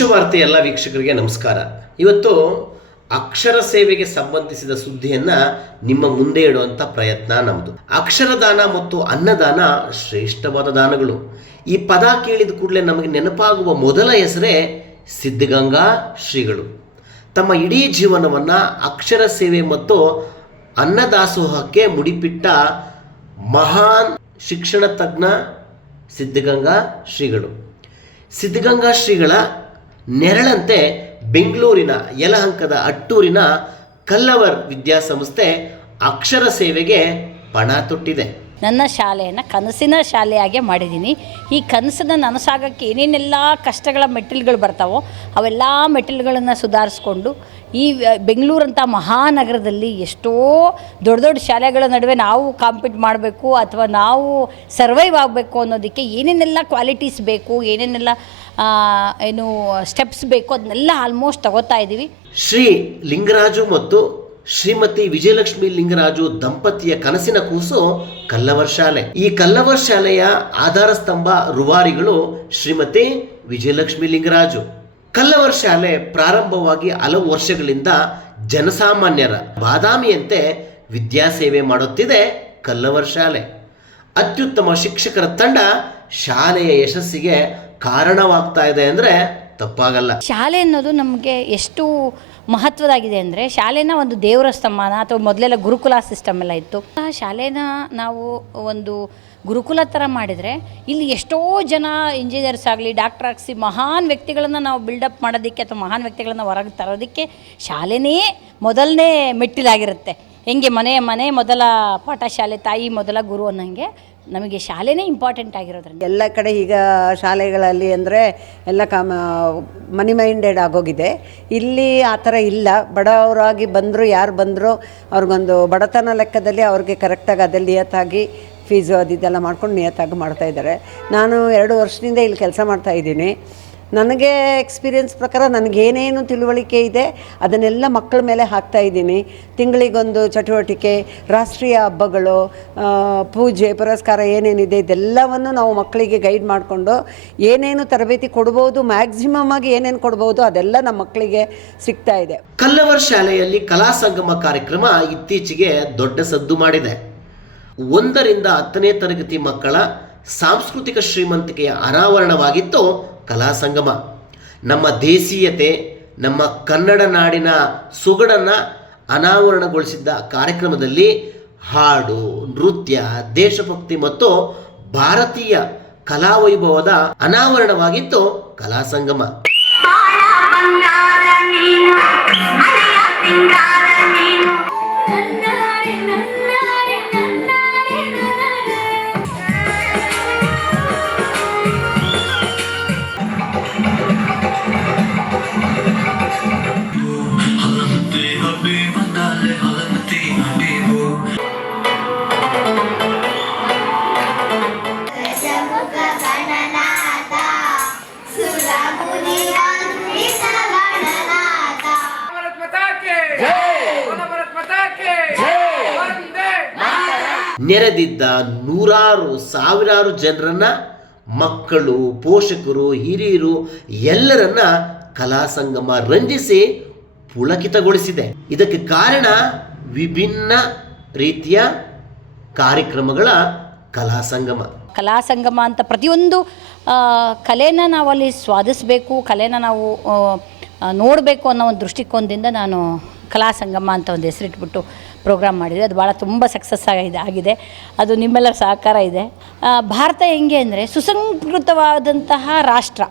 ವಿಶ್ವವಾರ್ತೆ ಎಲ್ಲ ವೀಕ್ಷಕರಿಗೆ ನಮಸ್ಕಾರ. ಇವತ್ತು ಅಕ್ಷರ ಸೇವೆಗೆ ಸಂಬಂಧಿಸಿದ ಸುದ್ದಿಯನ್ನ ನಿಮ್ಮ ಮುಂದೆ ಇಡುವಂತ ಪ್ರಯತ್ನ ನಮ್ಮದು ಅಕ್ಷರದಾನ ಮತ್ತು ಅನ್ನದಾನ ಶ್ರೇಷ್ಠವಾದ ದಾನಗಳು. ಈ ಪದ ಕೇಳಿದ ಕೂಡಲೇ ನಮಗೆ ನೆನಪಾಗುವ ಮೊದಲ ಹೆಸರೇ ಸಿದ್ಧಗಂಗಾ ಶ್ರೀಗಳು. ತಮ್ಮ ಇಡೀ ಜೀವನವನ್ನ ಅಕ್ಷರ ಸೇವೆ ಮತ್ತು ಅನ್ನದಾಸೋಹಕ್ಕೆ ಮುಡಿಪಿಟ್ಟ ಮಹಾನ್ ಶಿಕ್ಷಣ ತಜ್ಞ ಸಿದ್ಧಗಂಗಾ ಶ್ರೀಗಳು. ಸಿದ್ಧಗಂಗಾ ಶ್ರೀಗಳ ನೆರಳಂತೆ ಬೆಂಗಳೂರಿನ ಯಲಹಂಕದ ಅಟ್ಟೂರಿನ ಕಲ್ಲವರ್ ವಿದ್ಯಾಸಂಸ್ಥೆ ಅಕ್ಷರ ಸೇವೆಗೆ ಪಣ ತೊಟ್ಟಿದೆ. ನನ್ನ ಶಾಲೆಯನ್ನು ಕನಸಿನ ಶಾಲೆಯಾಗೆ ಮಾಡಿದ್ದೀನಿ. ಈ ಕನಸನ್ನು ನನಸಾಗಕ್ಕೆ ಏನೇನೆಲ್ಲ ಕಷ್ಟಗಳ ಮೆಟ್ಟಿಲುಗಳು ಬರ್ತಾವೋ ಅವೆಲ್ಲ ಮೆಟ್ಟಿಲುಗಳನ್ನು ಸುಧಾರಿಸ್ಕೊಂಡು ಈ ಬೆಂಗಳೂರಂಥ ಮಹಾನಗರದಲ್ಲಿ ಎಷ್ಟೋ ದೊಡ್ಡ ದೊಡ್ಡ ಶಾಲೆಗಳ ನಡುವೆ ನಾವು ಕಾಂಪೀಟ್ ಮಾಡಬೇಕು ಅಥವಾ ನಾವು ಸರ್ವೈವ್ ಆಗಬೇಕು ಅನ್ನೋದಕ್ಕೆ ಏನೇನೆಲ್ಲ ಕ್ವಾಲಿಟೀಸ್ ಬೇಕು, ಏನೇನೆಲ್ಲ ಏನು ಸ್ಟೆಪ್ಸ್ ಬೇಕು, ಅದನ್ನೆಲ್ಲ ಆಲ್ಮೋಸ್ಟ್ ತಗೋತಾ ಇದ್ದೀವಿ ಶ್ರೀ ಲಿಂಗರಾಜು ಮತ್ತು ಶ್ರೀಮತಿ ವಿಜಯಲಕ್ಷ್ಮಿ ಲಿಂಗರಾಜು ದಂಪತಿಯ ಕನಸಿನ ಕೂಸು ಕಲ್ಲವರ್ ಶಾಲೆ. ಈ ಕಲ್ಲವರ್ ಶಾಲೆಯ ಆಧಾರ ಸ್ತಂಭ ರುವಾರಿಗಳು ಶ್ರೀಮತಿ ವಿಜಯಲಕ್ಷ್ಮಿ ಲಿಂಗರಾಜು. ಕಲ್ಲವರ್ ಶಾಲೆ ಪ್ರಾರಂಭವಾಗಿ ಹಲವು ವರ್ಷಗಳಿಂದ ಜನಸಾಮಾನ್ಯರ ಬಾದಾಮಿಯಂತೆ ವಿದ್ಯಾಸೇವೆ ಮಾಡುತ್ತಿದೆ ಕಲ್ಲವರ್ ಶಾಲೆ. ಅತ್ಯುತ್ತಮ ಶಿಕ್ಷಕರ ತಂಡ ಶಾಲೆಯ ಯಶಸ್ಸಿಗೆ ಕಾರಣವಾಗ್ತಾ ಇದೆ ಅಂದ್ರೆ ತಪ್ಪಾಗಲ್ಲ. ಶಾಲೆ ಅನ್ನೋದು ನಮಗೆ ಎಷ್ಟು ಮಹತ್ವದಾಗಿದೆ ಅಂದರೆ ಶಾಲೆನ ಒಂದು ದೇವರ ಸ್ತಂಭನ ಅಥವಾ ಮೊದಲೆಲ್ಲ ಗುರುಕುಲ ಸಿಸ್ಟಮ್ ಎಲ್ಲ ಇತ್ತು. ಆ ಶಾಲೆನ ನಾವು ಒಂದು ಗುರುಕುಲ ಥರ ಮಾಡಿದರೆ ಇಲ್ಲಿ ಎಷ್ಟೋ ಜನ ಇಂಜಿನಿಯರ್ಸ್ ಆಗಲಿ ಡಾಕ್ಟರ್ ಆಗಿಸಿ ಮಹಾನ್ ವ್ಯಕ್ತಿಗಳನ್ನು ನಾವು ಬಿಲ್ಡಪ್ ಮಾಡೋದಕ್ಕೆ ಅಥವಾ ಮಹಾನ್ ವ್ಯಕ್ತಿಗಳನ್ನು ಹೊರಗೆ ತರೋದಕ್ಕೆ ಶಾಲೆನೇ ಮೊದಲನೇ ಮೆಟ್ಟಿಲಾಗಿರುತ್ತೆ. ಹೆಂಗೆ ಮನೆ ಮನೆ ಮೊದಲ ಪಾಠಶಾಲೆ ತಾಯಿ ಮೊದಲ ಗುರು ಅನ್ನಂಗೆ ನಮಗೆ ಶಾಲೆನೇ ಇಂಪಾರ್ಟೆಂಟ್ ಆಗಿರೋದ್ರಿಂದ. ಎಲ್ಲ ಕಡೆ ಈಗ ಶಾಲೆಗಳಲ್ಲಿ ಅಂದರೆ ಎಲ್ಲ ಕಾಮ ಮನಿ ಮೈಂಡೆಡ್ ಆಗೋಗಿದೆ. ಇಲ್ಲಿ ಆ ಥರ ಇಲ್ಲ. ಬಡವರಾಗಿ ಬಂದರು, ಯಾರು ಬಂದರೂ, ಅವ್ರಿಗೊಂದು ಬಡತನ ಲೆಕ್ಕದಲ್ಲಿ ಅವ್ರಿಗೆ ಕರೆಕ್ಟಾಗಿ ಅದೇ ನಿಯತ್ತಾಗಿ ಫೀಸು ಅದು ಇದೆಲ್ಲ ಮಾಡ್ಕೊಂಡು ನಿಯತ್ತಾಗಿ ಮಾಡ್ತಾ ಇದ್ದಾರೆ. ನಾನು ಎರಡು ವರ್ಷದಿಂದ ಇಲ್ಲಿ ಕೆಲಸ ಮಾಡ್ತಾ ಇದ್ದೀನಿ. ನನಗೆ ಎಕ್ಸ್ಪೀರಿಯನ್ಸ್ ಪ್ರಕಾರ ನನಗೇನೇನು ತಿಳುವಳಿಕೆ ಇದೆ, ಅದನ್ನೆಲ್ಲ ಮಕ್ಕಳ ಮೇಲೆ ಹಾಕ್ತಾ ಇದ್ದೀನಿ. ತಿಂಗಳಿಗೊಂದು ಚಟುವಟಿಕೆ, ರಾಷ್ಟ್ರೀಯ ಹಬ್ಬಗಳು ಪೂಜೆ, ಪುರಸ್ಕಾರ ಏನೇನಿದೆ, ಇದೆಲ್ಲವನ್ನು ನಾವು ಮಕ್ಕಳಿಗೆ ಗೈಡ್ ಮಾಡಿಕೊಂಡು ಏನೇನು ತರಬೇತಿ ಕೊಡ್ಬೋದು ಮ್ಯಾಕ್ಸಿಮಮ್ ಆಗಿ ಏನೇನು ಕೊಡ್ಬೋದು, ಅದೆಲ್ಲ ನಮ್ಮ ಮಕ್ಕಳಿಗೆ ಸಿಗ್ತಾ ಇದೆ. ಕಲ್ಲವರ್ ಶಾಲೆಯಲ್ಲಿ ಕಲಾ ಸಂಗಮ ಕಾರ್ಯಕ್ರಮ ಇತ್ತೀಚೆಗೆ ದೊಡ್ಡ ಸದ್ದು ಮಾಡಿದೆ. ಒಂದರಿಂದ ಹತ್ತನೇ ತರಗತಿ ಮಕ್ಕಳ ಸಾಂಸ್ಕೃತಿಕ ಶ್ರೀಮಂತಿಕೆಯ ಅನಾವರಣವಾಗಿತ್ತು ಕಲಾ ಸಂಗಮ. ನಮ್ಮ ದೇಸೀಯತೆ, ನಮ್ಮ ಕನ್ನಡ ನಾಡಿನ ಸೊಗಡನ್ನು ಅನಾವರಣಗೊಳಿಸಿದ್ದ ಕಾರ್ಯಕ್ರಮದಲ್ಲಿ ಹಾಡು, ನೃತ್ಯ, ದೇಶಭಕ್ತಿ ಮತ್ತು ಭಾರತೀಯ ಕಲಾವೈಭವದ ಅನಾವರಣವಾಗಿತ್ತು ಕಲಾ ಸಂಗಮ. ಬಂಗಾರ ನೀನು. ನೆರೆದಿದ್ದ ನೂರಾರು, ಸಾವಿರಾರು ಜನರನ್ನ ಮಕ್ಕಳು, ಪೋಷಕರು, ಹಿರಿಯರು ಎಲ್ಲರನ್ನ ಕಲಾ ಸಂಗಮ ರಂಜಿಸಿ ಪುಳಕಿತಗೊಳಿಸಿದೆ. ಇದಕ್ಕೆ ಕಾರಣ ವಿಭಿನ್ನ ರೀತಿಯ ಕಾರ್ಯಕ್ರಮಗಳ ಕಲಾ ಸಂಗಮ. ಕಲಾ ಸಂಗಮ ಅಂತ ಪ್ರತಿಯೊಂದು ಕಲೆನ ನಾವು ಅಲ್ಲಿ ಸ್ವಾದಿಸಬೇಕು, ಕಲೆನ ನಾವು ನೋಡಬೇಕು ಅನ್ನೋ ಒಂದು ದೃಷ್ಟಿಕೋನದಿಂದ ನಾನು ಕಲಾ ಸಂಗಮ ಅಂತ ಒಂದು ಹೆಸರಿಟ್ಬಿಟ್ಟು ಪ್ರೋಗ್ರಾಮ್ ಮಾಡಿದ್ವಿ ಅದು ಭಾಳ ತುಂಬ ಸಕ್ಸಸ್ ಆಗಿದೆ ಆಗಿದೆ. ಅದು ನಿಮ್ಮೆಲ್ಲರ ಸಹಕಾರ ಇದೆ. ಭಾರತ ಹೆಂಗೆ ಅಂದರೆ ಸುಸಂಸ್ಕೃತವಾದಂತಹ ರಾಷ್ಟ್ರ.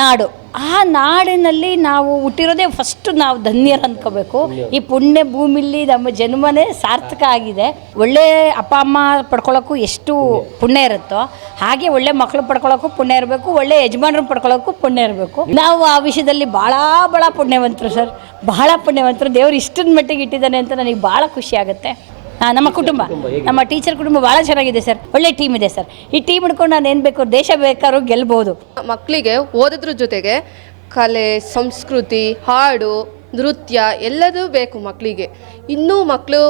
ನಾಡು. ಆ ನಾಡಿನಲ್ಲಿ ನಾವು ಹುಟ್ಟಿರೋದೇ ಫಸ್ಟ್ ನಾವು ಧನ್ಯರು ಅಂದ್ಕೋಬೇಕು ಈ ಪುಣ್ಯ ಭೂಮಿಲಿ ನಮ್ಮ ಜನ್ಮನೇ ಸಾರ್ಥಕ ಆಗಿದೆ. ಒಳ್ಳೆ ಅಪ್ಪ, ಅಮ್ಮ ಪಡ್ಕೊಳ್ಳೋಕ್ಕೂ ಎಷ್ಟು ಪುಣ್ಯ ಇರುತ್ತೋ, ಹಾಗೆ ಒಳ್ಳೆ ಮಕ್ಕಳು ಪಡ್ಕೊಳ್ಳೋಕ್ಕೂ ಪುಣ್ಯ ಇರಬೇಕು, ಒಳ್ಳೆ ಯಜಮಾನರು ಪಡ್ಕೊಳ್ಳೋಕ್ಕೂ ಪುಣ್ಯ ಇರಬೇಕು. ನಾವು ಆ ವಿಷಯದಲ್ಲಿ ಭಾಳ ಭಾಳ ಪುಣ್ಯವಂತರು ಸರ್. ಬಹಳ ಪುಣ್ಯವಂತರು. ದೇವರು ಇಷ್ಟದ ಮಟ್ಟಿಗೆ ಇಟ್ಟಿದ್ದಾನೆ ಅಂತ ನನಗೆ ಭಾಳ ಖುಷಿ ಆಗುತ್ತೆ. ನಮ್ಮ ಕುಟುಂಬ. ನಮ್ಮ ಟೀಚರ್ ಕುಟುಂಬ ಭಾಳ ಚೆನ್ನಾಗಿದೆ ಸರ್. ಒಳ್ಳೆ ಟೀಮ್ ಇದೆ ಸರ್. ಈ ಟೀಮ್ ಹಿಡ್ಕೊಂಡು ನಾನು ಏನು ಬೇಕು, ದೇಶ ಬೇಕಾದ್ರೂ ಗೆಲ್ಬೋದು. ಮಕ್ಕಳಿಗೆ ಓದಿದ್ರ ಜೊತೆಗೆ ಕಲೆ, ಸಂಸ್ಕೃತಿ, ಹಾಡು, ನೃತ್ಯ ಎಲ್ಲದೂ ಬೇಕು ಮಕ್ಕಳಿಗೆ ಇನ್ನೂ ಮಕ್ಕಳು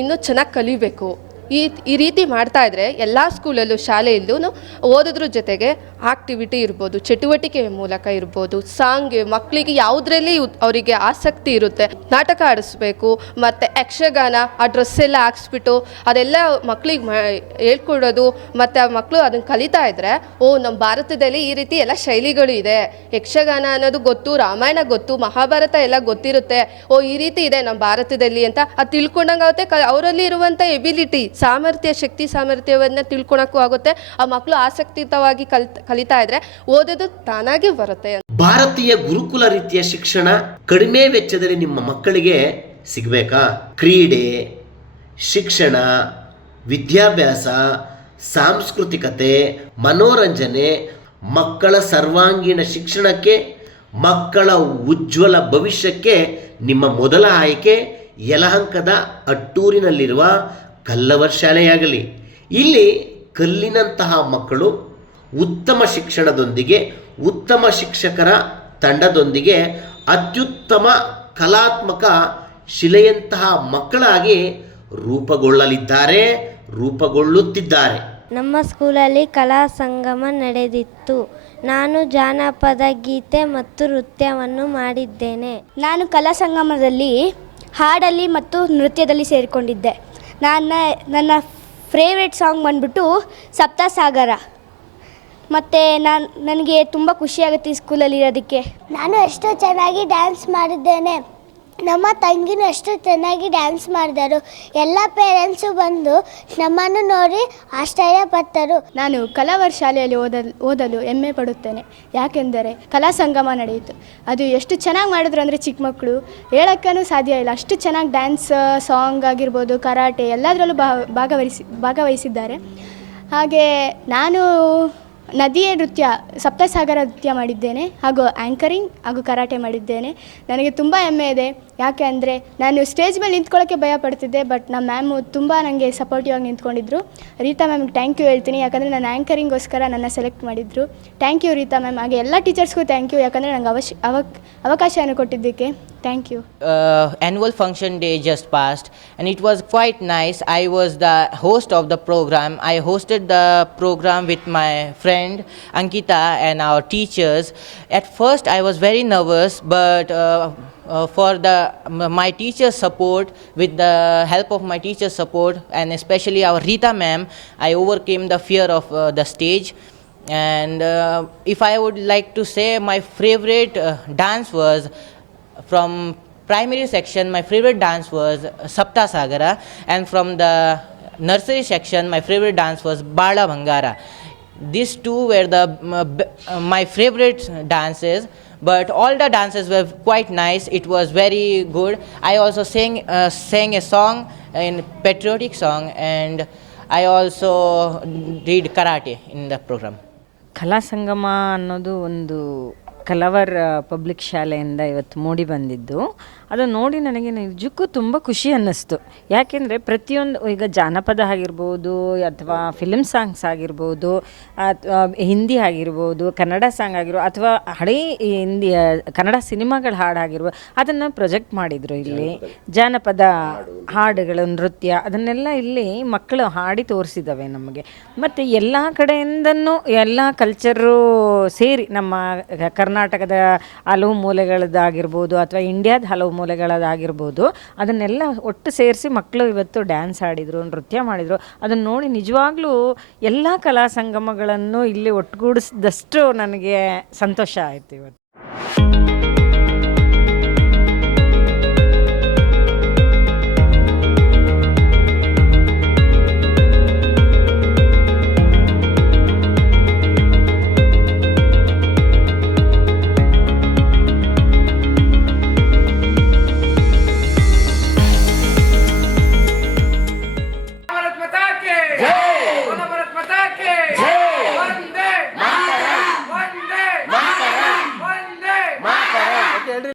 ಇನ್ನೂ ಚೆನ್ನಾಗಿ ಕಲಿಬೇಕು. ಈ ಈ ರೀತಿ ಮಾಡ್ತಾ ಇದ್ರೆ ಎಲ್ಲ ಸ್ಕೂಲಲ್ಲೂ ಶಾಲೆಯಲ್ಲೂ ಓದೋದ್ರ ಜೊತೆಗೆ ಆಕ್ಟಿವಿಟಿ ಇರ್ಬೋದು, ಚಟುವಟಿಕೆ ಮೂಲಕ ಇರ್ಬೋದು, ಸಾಂಗ್ ಮಕ್ಕಳಿಗೆ ಯಾವುದರಲ್ಲಿ ಅವರಿಗೆ ಆಸಕ್ತಿ ಇರುತ್ತೆ, ನಾಟಕ ಆಡಿಸ್ಬೇಕು, ಮತ್ತು ಯಕ್ಷಗಾನ, ಆ ಡ್ರೆಸ್ ಎಲ್ಲ ಹಾಕ್ಸ್ಬಿಟ್ಟು ಅದೆಲ್ಲ ಮಕ್ಕಳಿಗೆ ಹೇಳ್ಕೊಡೋದು, ಮತ್ತು ಆ ಮಕ್ಕಳು ಅದನ್ನು ಕಲಿತಾ ಇದ್ರೆ, ಓ ನಮ್ಮ ಭಾರತದಲ್ಲಿ ಈ ರೀತಿ ಎಲ್ಲ ಶೈಲಿಗಳು ಇದೆ, ಯಕ್ಷಗಾನ ಅನ್ನೋದು ಗೊತ್ತು, ರಾಮಾಯಣ ಗೊತ್ತು, ಮಹಾಭಾರತ ಎಲ್ಲ ಗೊತ್ತಿರುತ್ತೆ, ಓ, ಈ ರೀತಿ ಇದೆ ನಮ್ಮ ಭಾರತದಲ್ಲಿ ಅಂತ ಅದು ತಿಳ್ಕೊಂಡಂಗಾಗುತ್ತೆ ಕ, ಅವರಲ್ಲಿ ಇರುವಂಥ ಎಬಿಲಿಟಿ ಸಾಮರ್ಥ್ಯ, ಶಕ್ತಿ ಸಾಮರ್ಥ್ಯವನ್ನು ತಿಳ್ಕೊಳಕ್ಕೂ ಆಗುತ್ತೆ, ಆ ಮಕ್ಕಳು ಆಸಕ್ತಿಯುತವಾಗಿ ಕಲ್ ಕಲಿತಾ ಇದ್ರೆ ಓದೋದು ತಾನಾಗಿ ಬರುತ್ತೆ ಭಾರತೀಯ ಗುರುಕುಲ ರೀತಿಯ ಶಿಕ್ಷಣ ಕಡಿಮೆ ವೆಚ್ಚದಲ್ಲಿ ನಿಮ್ಮ ಮಕ್ಕಳಿಗೆ ಸಿಗಬೇಕಾ? ಕ್ರೀಡೆ, ಶಿಕ್ಷಣ, ವಿದ್ಯಾಭ್ಯಾಸ, ಸಾಂಸ್ಕೃತಿಕತೆ, ಮನೋರಂಜನೆ, ಮಕ್ಕಳ ಸರ್ವಾಂಗೀಣ ಶಿಕ್ಷಣಕ್ಕೆ, ಮಕ್ಕಳ ಉಜ್ವಲ ಭವಿಷ್ಯಕ್ಕೆ ನಿಮ್ಮ ಮೊದಲ ಆಯ್ಕೆ ಯಲಹಂಕದ ಅಟ್ಟೂರಿನಲ್ಲಿರುವ ಕಲ್ಲವರ್ ಶಾಲೆಯಾಗಲಿ. ಇಲ್ಲಿ ಕಲ್ಲಿನಂತಹ ಮಕ್ಕಳು ಉತ್ತಮ ಶಿಕ್ಷಣದೊಂದಿಗೆ ಉತ್ತಮ ಶಿಕ್ಷಕರ ತಂಡದೊಂದಿಗೆ ಅತ್ಯುತ್ತಮ ಕಲಾತ್ಮಕ ಶಿಲೆಯಂತಹ ಮಕ್ಕಳಾಗಿ ರೂಪುಗೊಳ್ಳಲಿದ್ದಾರೆ ರೂಪುಗೊಳ್ಳುತ್ತಿದ್ದಾರೆ. ನಮ್ಮ ಸ್ಕೂಲಲ್ಲಿ ಕಲಾ ಸಂಗಮ ನಡೆದಿತ್ತು. ನಾನು ಜಾನಪದ ಗೀತೆ ಮತ್ತು ನೃತ್ಯವನ್ನು ಮಾಡಿದ್ದೇನೆ. ನಾನು ಕಲಾ ಸಂಗಮದಲ್ಲಿ ಹಾಡಲ್ಲಿ ಮತ್ತು ನೃತ್ಯದಲ್ಲಿ ಸೇರಿಕೊಂಡಿದ್ದೆ. ನನ್ನ ನನ್ನ ಫೇವ್ರೆಟ್ ಸಾಂಗ್ ಬಂದ್ಬಿಟ್ಟು ಸಪ್ತಸಾಗರ. ಮತ್ತು ನಾನು ನನಗೆ ತುಂಬ ಖುಷಿಯಾಗುತ್ತೆ ಈ ಸ್ಕೂಲಲ್ಲಿ ಇರೋದಕ್ಕೆ. ನಾನು ಎಷ್ಟು ಚೆನ್ನಾಗಿ ಡ್ಯಾನ್ಸ್ ಮಾಡಿದ್ದೇನೆ. ನಮ್ಮ ತಂಗಿನೂ ಅಷ್ಟು ಚೆನ್ನಾಗಿ ಡ್ಯಾನ್ಸ್ ಮಾಡಿದರು. ಎಲ್ಲ ಪೇರೆಂಟ್ಸು ಬಂದು ನಮ್ಮನ್ನು ನೋಡಿ ಆಶ್ಚರ್ಯಪಟ್ಟರು ನಾನು ಕಲಾವರ್ ಶಾಲೆಯಲ್ಲಿ ಓದಲು ಓದಲು ಹೆಮ್ಮೆ ಪಡುತ್ತೇನೆ. ಯಾಕೆಂದರೆ ಕಲಾ ಸಂಗಮ ನಡೆಯಿತು. ಅದು ಎಷ್ಟು ಚೆನ್ನಾಗಿ ಮಾಡಿದ್ರು ಅಂದರೆ ಚಿಕ್ಕ ಮಕ್ಕಳು. ಹೇಳೋಕ್ಕೂ ಸಾಧ್ಯ ಇಲ್ಲ. ಅಷ್ಟು ಚೆನ್ನಾಗಿ ಡ್ಯಾನ್ಸ್ ಸಾಂಗ್ ಆಗಿರ್ಬೋದು ಕರಾಟೆ ಎಲ್ಲದರಲ್ಲೂ ಭಾಗವಹಿಸಿ ಭಾಗವಹಿಸಿದ್ದಾರೆ. ಹಾಗೆ ನಾನು ನದಿಯ ನೃತ್ಯ ಸಪ್ತಸಾಗರ ನೃತ್ಯ ಮಾಡಿದ್ದೇನೆ ಹಾಗೂ ಆ್ಯಂಕರಿಂಗ್ ಹಾಗೂ ಕರಾಟೆ ಮಾಡಿದ್ದೇನೆ. ನನಗೆ ತುಂಬ ಹೆಮ್ಮೆ ಇದೆ. ಯಾಕೆ ಅಂದರೆ ನಾನು ಸ್ಟೇಜ್ ಮೇಲೆ ನಿಂತ್ಕೊಳ್ಳೋಕ್ಕೆ ಭಯ ಪಡ್ತಿದ್ದೆ ಬಟ್ ನಮ್ಮ ಮ್ಯಾಮು ತುಂಬ ನನಗೆ ಸಪೋರ್ಟಿವ್ ಆಗಿ ನಿಂತ್ಕೊಂಡಿದ್ರು. ರೀತಾ ಮ್ಯಾಮ್ಗೆ ಥ್ಯಾಂಕ್ ಯು ಹೇಳ್ತೀನಿ. ಯಾಕಂದರೆ ನಾನು ಆ್ಯಂಕರಿಂಗೋಸ್ಕರ ನನ್ನ ಸೆಲೆಕ್ಟ್ ಮಾಡಿದ್ರು. ಥ್ಯಾಂಕ್ ಯು ರೀತಾ ಮ್ಯಾಮ್ ಹಾಗೆ ಎಲ್ಲ ಟೀಚರ್ಸ್ಗೂ ಥ್ಯಾಂಕ್ ಯು ಯಾಕಂದರೆ ನಂಗೆ ಅವಶ್ಯ ಅವಕ್ ಅವಕಾಶವನ್ನು ಕೊಟ್ಟಿದ್ದಕ್ಕೆ thank you uh, function day just and it was quite nice. I was the host of the program. I hosted the program with my friend ankita and our teachers. At first i was very nervous but uh, uh, for the my teacher's support with the help of my teacher's support and especially our rita ma'am i overcame the fear of uh, the stage. And uh, if i would like to say my favorite uh, dance was from primary section my favorite dance was sapta sagara and from the nursery section my favorite dance was bala bangara these two were the uh, my favorite dances but all the dances were quite nice it was very good i also sang uh, sang a song in patriotic song and i also did karate in the program ಕಲಾ ಸಂಗಮ ಅನ್ನೋದು ಒಂದು ಕಲವರ್ public ಶಾಲೆಯಿಂದ ಇವತ್ತು ಮೂಡಿ ಬಂದಿದ್ದು. ಅದು ನೋಡಿ ನನಗೆ ನಿಜಕ್ಕೂ ತುಂಬ ಖುಷಿ ಅನ್ನಿಸ್ತು. ಯಾಕೆಂದರೆ ಪ್ರತಿಯೊಂದು, ಈಗ ಜಾನಪದ ಆಗಿರ್ಬೋದು ಅಥವಾ ಫಿಲಮ್ ಸಾಂಗ್ಸ್ ಆಗಿರ್ಬೋದು ಅಥವಾ ಹಿಂದಿ ಆಗಿರ್ಬೋದು, ಕನ್ನಡ ಸಾಂಗ್ ಆಗಿರ್ಬೋದು ಅಥವಾ ಹಳೇ ಹಿಂದಿ ಕನ್ನಡ ಸಿನಿಮಾಗಳ ಹಾಡಾಗಿರ್ಬೋದು ಅದನ್ನು ಪ್ರೊಜೆಕ್ಟ್ ಮಾಡಿದರು ಇಲ್ಲಿ. ಜಾನಪದ ಹಾಡುಗಳು, ನೃತ್ಯ, ಅದನ್ನೆಲ್ಲ ಇಲ್ಲಿ ಮಕ್ಕಳು ಹಾಡಿ ತೋರಿಸಿದ್ದಾವೆ ನಮಗೆ. ಮತ್ತು ಎಲ್ಲ ಕಡೆಯಿಂದನೂ ಎಲ್ಲ ಕಲ್ಚರು ಸೇರಿ ನಮ್ಮ ಕರ್ನಾಟಕದ ಹಲವು ಮೂಲೆಗಳದ್ದಾಗಿರ್ಬೋದು ಅಥವಾ ಇಂಡಿಯಾದ ಹಲವು ಮೂಲೆಗಳದ್ದಾಗಿರ್ಬೋದು, ಅದನ್ನೆಲ್ಲ ಒಟ್ಟು ಸೇರಿಸಿ ಮಕ್ಕಳು ಇವತ್ತು ಡ್ಯಾನ್ಸ್ ಆಡಿದರು, ನೃತ್ಯ ಮಾಡಿದರು. ಅದನ್ನು ನೋಡಿ ನಿಜವಾಗ್ಲೂ ಎಲ್ಲ ಕಲಾ ಸಂಗಮಗಳನ್ನು ಇಲ್ಲಿ ಒಟ್ಟುಗೂಡಿಸಿದಷ್ಟು ನನಗೆ ಸಂತೋಷ ಆಯಿತು ಇವತ್ತು.